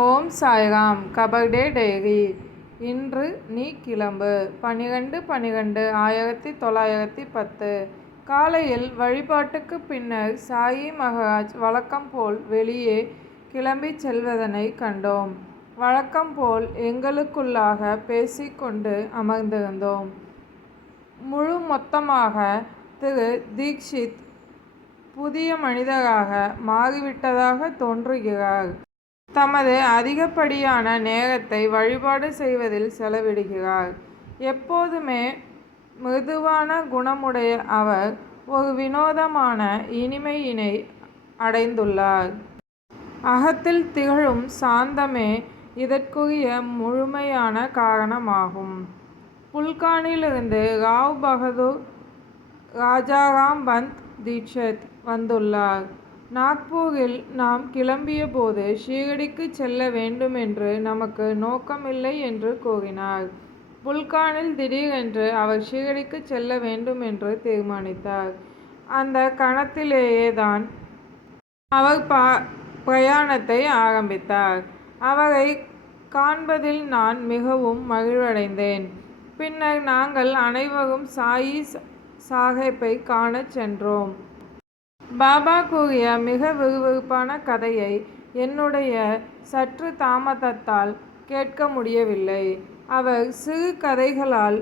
ஓம் Sairam. கபர்டே diary. இன்று நீ கிளம்பு. 12/12/1910 காலையில் வழிபாட்டுக்கு பின்னர் சாயி மகராஜ் வழக்கம் போல் வெளியே கிளம்பிச் செல்வதனை கண்டோம். வழக்கம் போல் எங்களுக்குள்ளாக பேசிக்கொண்டு அமர்ந்திருந்தோம். முழு மொத்தமாக திரு தீக்ஷித் புதிய மனிதராக மாறிவிட்டதாக தோன்றுகிறார். தமது அதிகப்படியான நேரத்தை வழிபாடு செய்வதில் செலவிடுகிறார். எப்போதுமே மிருதுவான குணமுடைய அவர் ஒரு வினோதமான இனிமையினை அடைந்துள்ளார். அகத்தில் திகழும் சாந்தமே இதற்குரிய முழுமையான காரணமாகும். புல்கானிலிருந்து ராவ் பகதூர் ராஜாராம் பந்த் தீட்சித் வந்துள்ளார். நாக்பூரில் நாம் கிளம்பிய போது ஷீரடிக்கு செல்ல வேண்டுமென்று நமக்கு நோக்கமில்லை என்று கூறினார். புல்கானில் திடீரென்று அவர் ஷீரடிக்கு செல்ல வேண்டுமென்று தீர்மானித்தார். அந்த கணத்திலேயே தான் அவர் பிரயாணத்தை ஆரம்பித்தார். அவரை காண்பதில் நான் மிகவும் மகிழ்வடைந்தேன். பின்னர் நாங்கள் அனைவரும் சாயி சாஹேப்பை காணச் சென்றோம். பாபா கூறிய மிக விறுவிறுப்பான கதையை என்னுடைய சற்று தாமதத்தால் கேட்க முடியவில்லை. அவர் சிறு கதைகளால்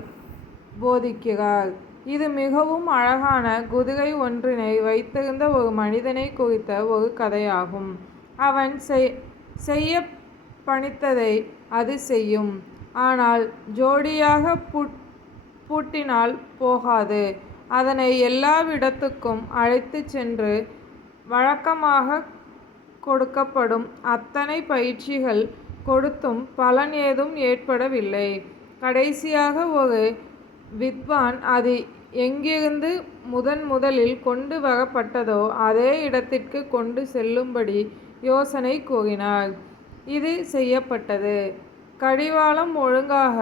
போதிக்கிறார். இது மிகவும் அழகான குதிரை ஒன்றினை வைத்திருந்த ஒரு மனிதனை குறித்த ஒரு கதையாகும். அவன் செய்ய பணித்ததை அது செய்யும். ஆனால் ஜோடியாக பூட்டினால் போகாது. அதனை எல்லாவிடத்துக்கும் அழைத்து சென்று வழக்கமாக கொடுக்கப்படும் அத்தனை பயிற்சிகள் கொடுத்தும் பலன் ஏதும் ஏற்படவில்லை. கடைசியாக ஒரு வித்வான் அது எங்கிருந்து முதலில் கொண்டு வரப்பட்டதோ அதே இடத்திற்கு கொண்டு செல்லும்படி யோசனை கூறினார். இது செய்யப்பட்டது. கடிவாளம் ஒழுங்காக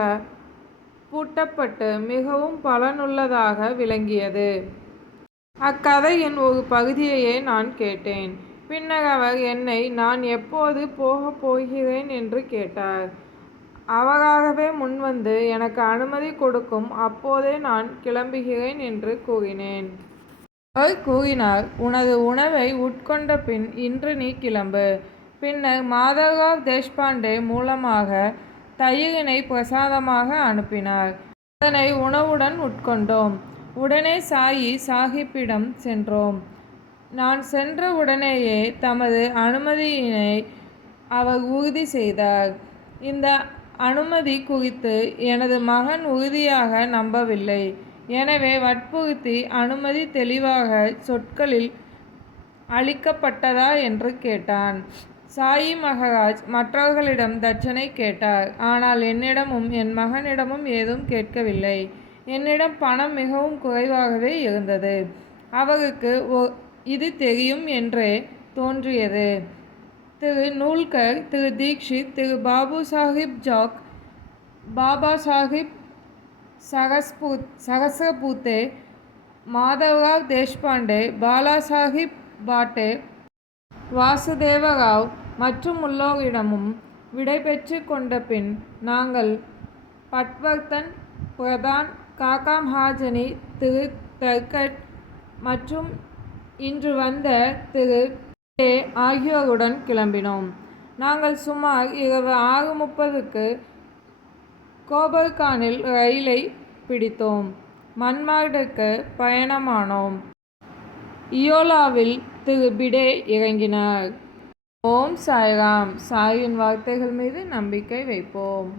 பூட்டப்பட்டு மிகவும் பலனுள்ளதாக விளங்கியது. அக்கதையின் ஒரு பகுதியையே நான் கேட்டேன். பின்னர் அவர் என்னை நான் எப்போது போகப் போகிறேன் என்று கேட்டார். அவராகவே முன்வந்து எனக்கு அனுமதி கொடுக்கும் அப்போதே நான் கிளம்புகிறேன் என்று கூறினேன். அவர் கூறினார், உனது உணவை உட்கொண்ட பின் இன்று நீ கிளம்பு. பின்னர் மாதவ்ராவ் தேஷ்பாண்டே மூலமாக தயிரினை பிரசாதமாக அனுப்பினார். அதனை உணவுடன் உட்கொண்டோம். உடனே சாயி சாஹிப்பிடம் சென்றோம். நான் சென்ற உடனேயே தமது அனுமதியினை அவர் உறுதி செய்தார். இந்த அனுமதி குறித்து எனது மகன் உறுதியாக நம்பவில்லை. எனவே வற்புறுத்தி அனுமதி தெளிவாக சொற்களில் அளிக்கப்பட்டதா என்று கேட்டான். சாயி மகராஜ் மற்றவர்களிடம் தட்சணை கேட்டார். ஆனால் என்னிடமும் என் மகனிடமும் ஏதும் கேட்கவில்லை. என்னிடம் பணம் மிகவும் குறைவாகவே இருந்தது. அவருக்கு இது தெரியும் என்றே தோன்றியது. திரு நூல்கர், திரு தீக்ஷித், திரு பாபு சாஹிப் ஜாக், பாபா சாஹிப் சகஸ்ரபூத்தே, மாதவ்ராவ் தேஷ்பாண்டே, பாலா சாஹிப் பாட்டே, வாசுதேவ ராவ் மற்றும் உள்ளோரிடமும் விடை பெற்று கொண்ட பின் நாங்கள் பட்வர்த்தன் பிரதான், காக்கா மகாஜனி, திரு தர்கட் மற்றும் இன்று வந்த திரு டே ஆகியோருடன் கிளம்பினோம். நாங்கள் சுமார் இரவு 6:30க்கு கோபர்கானில் ரயிலை பிடித்தோம். மன்மார்டுக்கு பயணமானோம். இயோலாவில் திரு பிடே இறங்கினார். ஓம் சாய்ராம். சாயின் வார்த்தைகள் மீது நம்பிக்கை வைப்போம்.